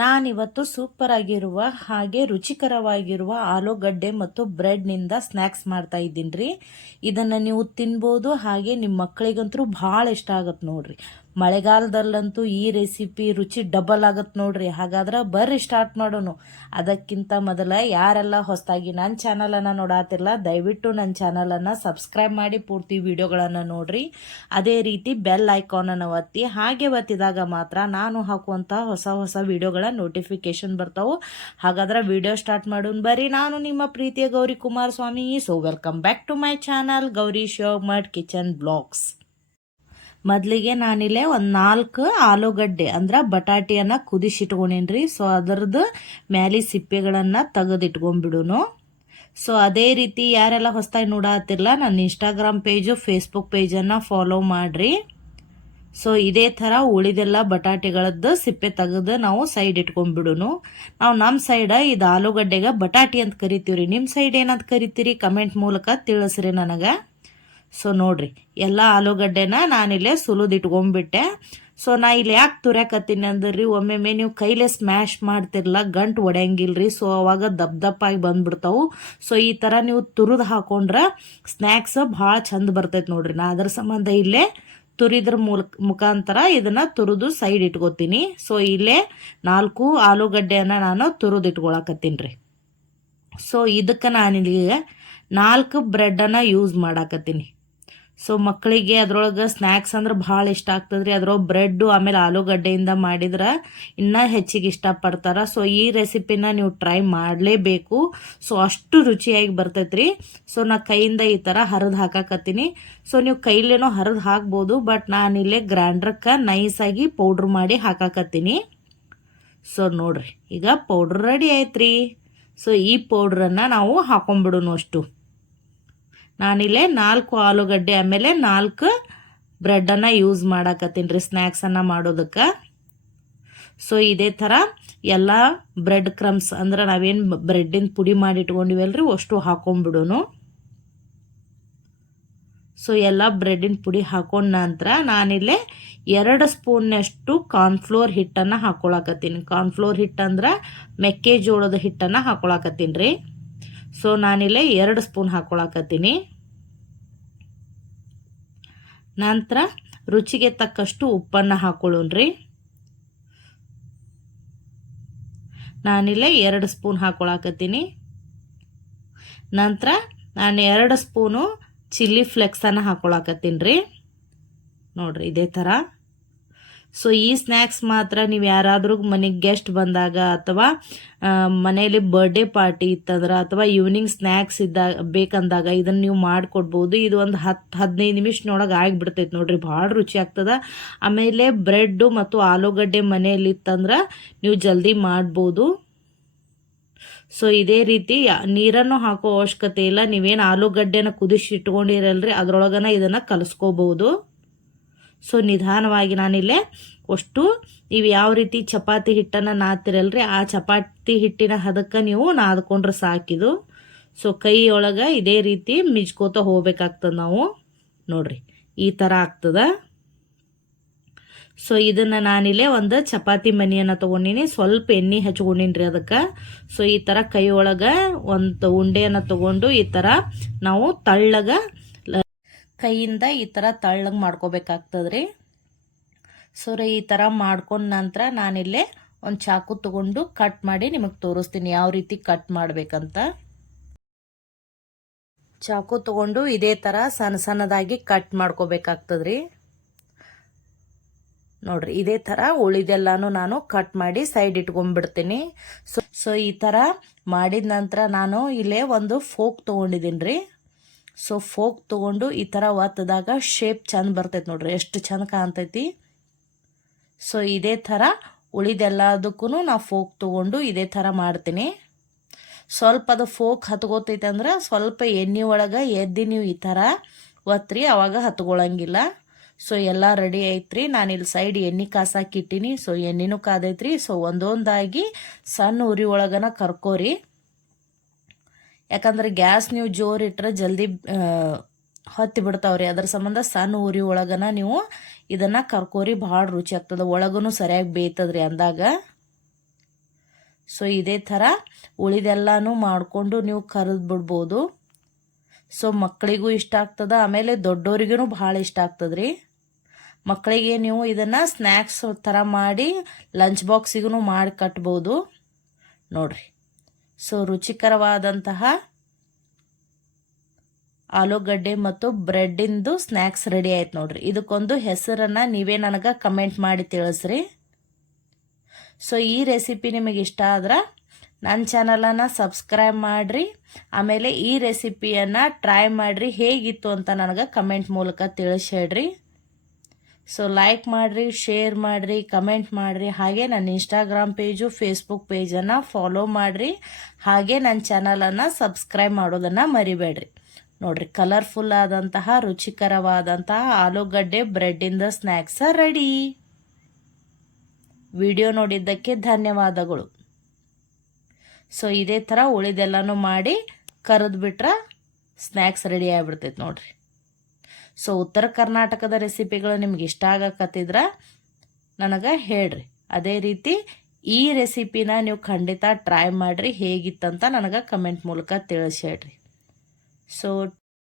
ನಾನಿವತ್ತು ಸೂಪರ್ ಆಗಿರುವ ಹಾಗೆ ರುಚಿಕರವಾಗಿರುವ ಆಲೂಗಡ್ಡೆ ಮತ್ತು ಬ್ರೆಡ್ ನಿಂದ ಸ್ನ್ಯಾಕ್ಸ್ ಮಾಡ್ತಾ ಇದ್ದೀನಿ. ಇದನ್ನ ನೀವು ತಿನ್ಬೋದು, ಹಾಗೆ ನಿಮ್ಮ ಮಕ್ಕಳಿಗಂತೂ ಬಹಳ ಇಷ್ಟ ಆಗತ್ತೆ ನೋಡ್ರಿ. ಮಳೆಗಾಲದಲ್ಲಂತೂ ಈ ರೆಸಿಪಿ ರುಚಿ ಡಬಲ್ ಆಗತ್ತೆ ನೋಡ್ರಿ. ಹಾಗಾದ್ರೆ ಬರ್ರಿ ಸ್ಟಾರ್ಟ್ ಮಾಡೋಣ. ಅದಕ್ಕಿಂತ ಮೊದಲ ಯಾರೆಲ್ಲ ಹೊಸದಾಗಿ ನನ್ನ ಚಾನಲನ್ನು ನೋಡಾತಿಲ್ಲ, ದಯವಿಟ್ಟು ನನ್ನ ಚಾನಲನ್ನು ಸಬ್ಸ್ಕ್ರೈಬ್ ಮಾಡಿ ಪೂರ್ತಿ ವಿಡಿಯೋಗಳನ್ನು ನೋಡ್ರಿ. ಅದೇ ರೀತಿ ಬೆಲ್ ಐಕಾನನ್ನು ಒತ್ತಿ, ಹಾಗೆ ಒತ್ತಿದಾಗ ಮಾತ್ರ ನಾನು ಹಾಕುವಂಥ ಹೊಸ ಹೊಸ ವಿಡಿಯೋಗಳ ನೋಟಿಫಿಕೇಶನ್ ಬರ್ತಾವೆ. ಹಾಗಾದ್ರೆ ವಿಡಿಯೋ ಸ್ಟಾರ್ಟ್ ಮಾಡೋಣ ಬರ್ರಿ. ನಾನು ನಿಮ್ಮ ಪ್ರೀತಿಯ Gauri Kumaraswamy. So welcome back to my channel Gauri Shivamath kitchen blogs. ಮೊದಲಿಗೆ ನಾನಿಲ್ಲೇ ಒಂದು 4 ಆಲೂಗಡ್ಡೆ ಅಂದ್ರೆ ಬಟಾಟಿಯನ್ನು ಕುದಿಸಿಟ್ಕೊಂಡೇನ್ರಿ. ಸೊ ಅದರದ್ದು ಮ್ಯಾಲಿ ಸಿಪ್ಪೆಗಳನ್ನು ತೆಗೆದಿಟ್ಕೊಂಡ್ಬಿಡುನು. ಸೊ ಅದೇ ರೀತಿ ಯಾರೆಲ್ಲ ಹೊಸದಾಗಿ ನೋಡತ್ತಿರಲ್ಲ, ನನ್ನ ಇನ್ಸ್ಟಾಗ್ರಾಮ್ ಪೇಜು ಫೇಸ್ಬುಕ್ ಪೇಜನ್ನು ಫಾಲೋ ಮಾಡಿರಿ. ಸೊ ಇದೇ ಥರ ಉಳಿದೆಲ್ಲ ಬಟಾಟೆಗಳದ್ದು ಸಿಪ್ಪೆ ತೆಗೆದು ನಾವು ಸೈಡ್ ಇಟ್ಕೊಂಡ್ಬಿಡುನು. ನಾವು ನಮ್ಮ ಸೈಡ್ ಇದು ಆಲೂಗಡ್ಡೆಗೆ ಬಟಾಟಿ ಅಂತ ಕರಿತೀವ್ರಿ. ನಿಮ್ಮ ಸೈಡ್ ಏನಂತ ಕರಿತೀರಿ ಕಮೆಂಟ್ ಮೂಲಕ ತಿಳಿಸ್ರಿ ನನಗೆ. ಸೊ ನೋಡ್ರಿ, ಎಲ್ಲ ಆಲೂಗಡ್ಡೆನ ನಾನಿಲ್ಲೇ ಸುಲಿದಿಟ್ಕೊಂಡ್ಬಿಟ್ಟೆ. ಸೊ ನಾ ಇಲ್ಲಿ ಯಾಕೆ ತುರ್ಯಾಕತ್ತೀನಿ ಅಂದ್ರಿ, ಒಮ್ಮೊಮ್ಮೆ ನೀವು ಕೈಲೇ ಸ್ಮ್ಯಾಶ್ ಮಾಡ್ತಿರಲ್ಲ, ಗಂಟು ಒಡೆಯಂಗಿಲ್ರಿ. ಸೊ ಅವಾಗ ದಪ್ಪಾಗಿ ಬಂದ್ಬಿಡ್ತಾವು. ಸೊ ಈ ಥರ ನೀವು ತುರಿದು ಹಾಕೊಂಡ್ರೆ ಸ್ನ್ಯಾಕ್ಸ್ ಭಾಳ ಚಂದ ಬರ್ತೈತೆ ನೋಡ್ರಿ. ನಾ ಅದ್ರ ಸಂಬಂಧ ಇಲ್ಲೇ ತುರಿದ್ರ ಮುಖಾಂತರ ಇದನ್ನ ತುರಿದು ಸೈಡ್ ಇಟ್ಕೋತೀನಿ. ಸೊ ಇಲ್ಲೇ 4 ಆಲೂಗಡ್ಡೆಯನ್ನು ನಾನು ತುರಿದು ಇಟ್ಕೊಳಕತ್ತೀನಿ ರೀ. ಸೊ ಇದಕ್ಕೆ ನಾನಿಲ್ಲಿ 4 ಬ್ರೆಡ್ಡನ್ನು ಯೂಸ್ ಮಾಡಾಕತ್ತೀನಿ. ಸೊ ಮಕ್ಕಳಿಗೆ ಅದ್ರೊಳಗೆ ಸ್ನ್ಯಾಕ್ಸ್ ಅಂದ್ರೆ ಭಾಳ ಇಷ್ಟ ಆಗ್ತದ್ರಿ. ಅದ್ರೊಳಗೆ ಬ್ರೆಡ್ಡು ಆಮೇಲೆ ಆಲೂಗಡ್ಡೆಯಿಂದ ಮಾಡಿದ್ರೆ ಇನ್ನೂ ಹೆಚ್ಚಿಗೆ ಇಷ್ಟಪಡ್ತಾರೆ. ಸೊ ಈ ರೆಸಿಪಿನ ನೀವು ಟ್ರೈ ಮಾಡಲೇಬೇಕು. ಸೊ ಅಷ್ಟು ರುಚಿಯಾಗಿ ಬರ್ತೈತ್ರಿ. ಸೊ ನಾ ಕೈಯಿಂದ ಈ ಥರ ಹರಿದು ಹಾಕಾಕತ್ತೀನಿ. ಸೊ ನೀವು ಕೈಲೇನೋ ಹರಿದು ಹಾಕ್ಬೋದು, ಬಟ್ ನಾನಿಲ್ಲೇ ಗ್ರೈಂಡ್ರಕ್ಕೆ ನೈಸಾಗಿ ಪೌಡ್ರ್ ಮಾಡಿ ಹಾಕಾಕತ್ತೀನಿ. ಸೊ ನೋಡ್ರಿ, ಈಗ ಪೌಡ್ರ್ ರೆಡಿ ಆಯ್ತ್ರಿ. ಸೊ ಈ ಪೌಡ್ರನ್ನು ನಾವು ಹಾಕೊಂಡ್ಬಿಡೋಣ ಅಷ್ಟು. ನಾನಿಲ್ಲೇ 4 ಆಲೂಗಡ್ಡೆ ಆಮೇಲೆ 4 ಬ್ರೆಡ್ಡನ್ನು ಯೂಸ್ ಮಾಡಾಕತ್ತೀನಿ ರೀ ಸ್ನ್ಯಾಕ್ಸನ್ನು ಮಾಡೋದಕ್ಕೆ. ಸೊ ಇದೇ ಥರ ಎಲ್ಲ ಬ್ರೆಡ್ ಕ್ರಮ್ಸ್ ಅಂದ್ರೆ ನಾವೇನು ಬ್ರೆಡ್ಡಿನ ಪುಡಿ ಮಾಡಿ ಇಟ್ಕೊಂಡಿವಲ್ರಿ ಅಷ್ಟು ಹಾಕೊಂಡ್ಬಿಡೋನು. ಸೊ ಎಲ್ಲ ಬ್ರೆಡ್ಡಿನ ಪುಡಿ ಹಾಕೊಂಡ ನಂತರ ನಾನಿಲ್ಲೇ 2 ಸ್ಪೂನ್ನಷ್ಟು ಕಾರ್ನ್ಫ್ಲೋರ್ ಹಿಟ್ಟನ್ನು ಹಾಕೊಳಕತ್ತೀನಿ. ಕಾರ್ನ್ಫ್ಲೋರ್ ಹಿಟ್ಟು ಅಂದ್ರೆ ಮೆಕ್ಕೆಜೋಳದ ಹಿಟ್ಟನ್ನು ಹಾಕೊಳಕತ್ತೀನಿ ರೀ. ಸೊ ನಾನಿಲ್ಲೇ 2 ಸ್ಪೂನ್ ಹಾಕೊಳಕತ್ತೀನಿ. ನಂತರ ರುಚಿಗೆ ತಕ್ಕಷ್ಟು ಉಪ್ಪನ್ನು ಹಾಕೊಳ್ಳೋಣ್ರಿ. ನಾನಿಲ್ಲೇ 2 ಸ್ಪೂನ್ ಹಾಕೊಳಕತ್ತೀನಿ. ನಂತರ ನಾನು 2 ಸ್ಪೂನು ಚಿಲ್ಲಿ ಫ್ಲೆಕ್ಸನ್ನು ಹಾಕೊಳಕತ್ತೀನಿ ರೀ. ನೋಡ್ರಿ ಇದೇ ಥರ. ಸೊ ಈ ಸ್ನ್ಯಾಕ್ಸ್ ಮಾತ್ರ ನೀವು ಯಾರಾದರೂ ಮನೆಗೆ ಗೆಸ್ಟ್ ಬಂದಾಗ ಅಥವಾ ಮನೆಯಲ್ಲಿ ಬರ್ಡೇ ಪಾರ್ಟಿ ಇತ್ತಂದ್ರೆ ಅಥವಾ ಈವ್ನಿಂಗ್ ಸ್ನ್ಯಾಕ್ಸ್ ಬೇಕಂದಾಗ ಇದನ್ನು ನೀವು ಮಾಡಿಕೊಡ್ಬೋದು. ಇದು ಒಂದು 10-15 ನಿಮಿಷನೊಳಗೆ ಆಗಿಬಿಡ್ತೈತೆ ನೋಡ್ರಿ. ಭಾಳ ರುಚಿ ಆಗ್ತದೆ. ಆಮೇಲೆ ಬ್ರೆಡ್ಡು ಮತ್ತು ಆಲೂಗಡ್ಡೆ ಮನೆಯಲ್ಲಿ ಇತ್ತಂದ್ರೆ ನೀವು ಜಲ್ದಿ ಮಾಡ್ಬೋದು. ಸೊ ಇದೇ ರೀತಿ ನೀರನ್ನು ಹಾಕೋ ಅವಶ್ಯಕತೆ ಇಲ್ಲ. ನೀವೇನು ಆಲೂಗಡ್ಡೆನ ಕುದಿಸಿ ಇಟ್ಕೊಂಡಿರಲ್ರಿ ಅದರೊಳಗನ ಇದನ್ನು ಕಲಿಸ್ಕೋಬೋದು. ಸೊ ನಿಧಾನವಾಗಿ ನಾನಿಲ್ಲೇ ಅಷ್ಟು ನೀವು ಯಾವ ರೀತಿ ಚಪಾತಿ ಹಿಟ್ಟನ್ನು ನಾದ್ತಿರಲ್ರಿ ಆ ಚಪಾತಿ ಹಿಟ್ಟಿನ ಹದಕ್ಕೆ ನೀವು ನಾದ್ಕೊಂಡ್ರೆ ಸಾಕಿದು. ಸೊ ಕೈ ಒಳಗೆ ಇದೇ ರೀತಿ ಮಿಜ್ಕೋತ ಹೋಗ್ಬೇಕಾಗ್ತದೆ ನಾವು. ನೋಡ್ರಿ ಈ ಥರ ಆಗ್ತದೆ. ಸೊ ಇದನ್ನು ನಾನಿಲ್ಲೇ ಒಂದು ಚಪಾತಿ ಮಣಿಯನ್ನು ತೊಗೊಂಡಿನಿ, ಸ್ವಲ್ಪ ಎಣ್ಣೆ ಹಚ್ಕೊಂಡಿನಿ ರೀ ಅದಕ್ಕೆ. ಸೊ ಈ ಥರ ಕೈ ಒಳಗೆ ಒಂದು ಉಂಡೆಯನ್ನು ತೊಗೊಂಡು ಈ ಥರ ನಾವು ತಳ್ಳಗೆ ಕೈಯಿಂದ ಈ ಥರ ತಳ್ಳಗೆ ಮಾಡ್ಕೋಬೇಕಾಗ್ತದ್ರಿ. ಸೊ ಈ ಥರ ಮಾಡ್ಕೊಂಡ ನಂತರ ನಾನಿಲ್ಲೇ ಒಂದು ಚಾಕು ತಗೊಂಡು ಕಟ್ ಮಾಡಿ ನಿಮಗೆ ತೋರಿಸ್ತೀನಿ ಯಾವ ರೀತಿ ಕಟ್ ಮಾಡಬೇಕಂತ. ಚಾಕು ತಗೊಂಡು ಇದೇ ಥರ ಸಣ್ಣ ಸಣ್ಣದಾಗಿ ಕಟ್ ಮಾಡ್ಕೋಬೇಕಾಗ್ತದ್ರಿ. ನೋಡ್ರಿ ಇದೇ ಥರ ಉಳಿದೆಲ್ಲಾನು ನಾನು ಕಟ್ ಮಾಡಿ ಸೈಡ್ ಇಟ್ಕೊಂಡ್ಬಿಡ್ತೀನಿ. ಸೊ ಈ ಥರ ಮಾಡಿದ ನಂತರ ನಾನು ಇಲ್ಲೇ ಒಂದು ಫೋಕ್ ತೊಗೊಂಡಿದ್ದೀನಿ ರೀ. ಸೊ ಫೋಕ್ ತೊಗೊಂಡು ಈ ಥರ ಒತ್ತದಾಗ ಶೇಪ್ ಚಂದ ಬರ್ತೈತೆ ನೋಡ್ರಿ, ಎಷ್ಟು ಚಂದ ಕಾಣ್ತೈತಿ. ಸೊ ಇದೇ ಥರ ಉಳಿದೆಲ್ಲದಕ್ಕೂ ನಾ ಫೋಕ್ ತೊಗೊಂಡು ಇದೇ ಥರ ಮಾಡ್ತೀನಿ. ಸ್ವಲ್ಪ ಅದು ಫೋಕ್ ಹತ್ಕೋತೈತೆ ಅಂದ್ರೆ ಸ್ವಲ್ಪ ಎಣ್ಣೆ ಒಳಗೆ ಎದ್ದು ನೀವು ಈ ಥರ ಒತ್ರಿ, ಅವಾಗ ಹತ್ಕೊಳ್ಳಂಗಿಲ್ಲ. ಸೊ ಎಲ್ಲ ರೆಡಿ ಐತ್ರಿ. ನಾನಿಲ್ಲಿ ಸೈಡ್ ಎಣ್ಣೆ ಕಾಸಾಕಿಟ್ಟಿನಿ. ಸೊ ಎಣ್ಣೆನೂ ಕಾದೈತ್ರಿ. ಸೊ ಒಂದೊಂದಾಗಿ ಸಣ್ಣ ಉರಿ ಒಳಗನ ಕರ್ಕೋರಿ. ಯಾಕಂದ್ರೆ ಗ್ಯಾಸ್ ನೀವು ಜೋರಿಟ್ರೆ ಜಲ್ದಿ ಹತ್ತಿ ಬಿಡ್ತಾವ್ರಿ. ಅದ್ರ ಸಂಬಂಧ ಸಣ್ಣ ಉರಿ ಒಳಗನ ನೀವು ಇದನ್ನು ಕರ್ಕೋರಿ, ಭಾಳ ರುಚಿ ಆಗ್ತದೆ. ಒಳಗೂ ಸರಿಯಾಗಿ ಬೇಯ್ತದ್ರಿ ಅಂದಾಗ. ಸೊ ಇದೇ ಥರ ಉಳಿದೆಲ್ಲನೂ ಮಾಡಿಕೊಂಡು ನೀವು ಕರೆದು ಬಿಡ್ಬೋದು. ಸೊ ಮಕ್ಕಳಿಗೂ ಇಷ್ಟ ಆಗ್ತದೆ, ಆಮೇಲೆ ದೊಡ್ಡವರಿಗೂ ಭಾಳ ಇಷ್ಟ ಆಗ್ತದ್ರಿ. ಮಕ್ಕಳಿಗೆ ನೀವು ಇದನ್ನು ಸ್ನ್ಯಾಕ್ಸ್ ಥರ ಮಾಡಿ ಲಂಚ್ ಬಾಕ್ಸಿಗೂ ಮಾಡಿ ಕಟ್ಬೋದು ನೋಡ್ರಿ. ಸೊ ರುಚಿಕರವಾದಂತಹ ಆಲೂಗಡ್ಡೆ ಮತ್ತು ಬ್ರೆಡ್ಡಿಂದು ಸ್ನ್ಯಾಕ್ಸ್ ರೆಡಿ ಆಯ್ತು ನೋಡ್ರಿ. ಇದಕ್ಕೊಂದು ಹೆಸರನ್ನು ನೀವೇ ನನಗೆ ಕಮೆಂಟ್ ಮಾಡಿ ತಿಳಿಸ್ರಿ. ಸೊ ಈ ರೆಸಿಪಿ ನಿಮಗೆ ಇಷ್ಟ ಆದ್ರೆ ನನ್ನ ಚಾನಲನ್ನು ಸಬ್ಸ್ಕ್ರೈಬ್ ಮಾಡಿರಿ. ಆಮೇಲೆ ಈ ರೆಸಿಪಿಯನ್ನು ಟ್ರೈ ಮಾಡಿರಿ, ಹೇಗಿತ್ತು ಅಂತ ನನಗೆ ಕಮೆಂಟ್ ಮೂಲಕ ತಿಳಿಸಿ ಹೇಳ್ರಿ. ಸೊ ಲೈಕ್ ಮಾಡಿರಿ, ಶೇರ್ ಮಾಡಿರಿ, ಕಮೆಂಟ್ ಮಾಡಿರಿ. ಹಾಗೆ ನನ್ನ ಇನ್ಸ್ಟಾಗ್ರಾಮ್ ಪೇಜು, ಫೇಸ್ಬುಕ್ ಪೇಜನ್ನು ಫಾಲೋ ಮಾಡಿರಿ. ಹಾಗೆ ನನ್ನ ಚಾನಲನ್ನು ಸಬ್ಸ್ಕ್ರೈಬ್ ಮಾಡೋದನ್ನು ಮರಿಬೇಡ್ರಿ. ನೋಡ್ರಿ, ಕಲರ್ಫುಲ್ ಆದಂತಹ ರುಚಿಕರವಾದಂತಹ ಆಲೂಗಡ್ಡೆ ಬ್ರೆಡ್ಡಿಂದ ಸ್ನ್ಯಾಕ್ಸ್ ರೆಡಿ. ವಿಡಿಯೋ ನೋಡಿದ್ದಕ್ಕೆ ಧನ್ಯವಾದಗಳು. ಸೊ ಇದೇ ಥರ ಉಳಿದೆಲ್ಲನೂ ಮಾಡಿ ಕರೆದು ಬಿಟ್ರೆ ಸ್ನ್ಯಾಕ್ಸ್ ರೆಡಿ ಆಗಿಬಿಡ್ತೈತೆ ನೋಡ್ರಿ. ಸೊ ಉತ್ತರ ಕರ್ನಾಟಕದ ರೆಸಿಪಿಗಳು ನಿಮ್ಗೆ ಇಷ್ಟ ಆಗಕತ್ತಿದ್ರೆ ನನಗೆ ಹೇಳ್ರಿ. ಅದೇ ರೀತಿ ಈ ರೆಸಿಪಿನ ನೀವು ಖಂಡಿತ ಟ್ರೈ ಮಾಡಿರಿ, ಹೇಗಿತ್ತಂತ ನನಗೆ ಕಮೆಂಟ್ ಮೂಲಕ ತಿಳಿಸಿ ಹೇಳ್ರಿ. ಸೊ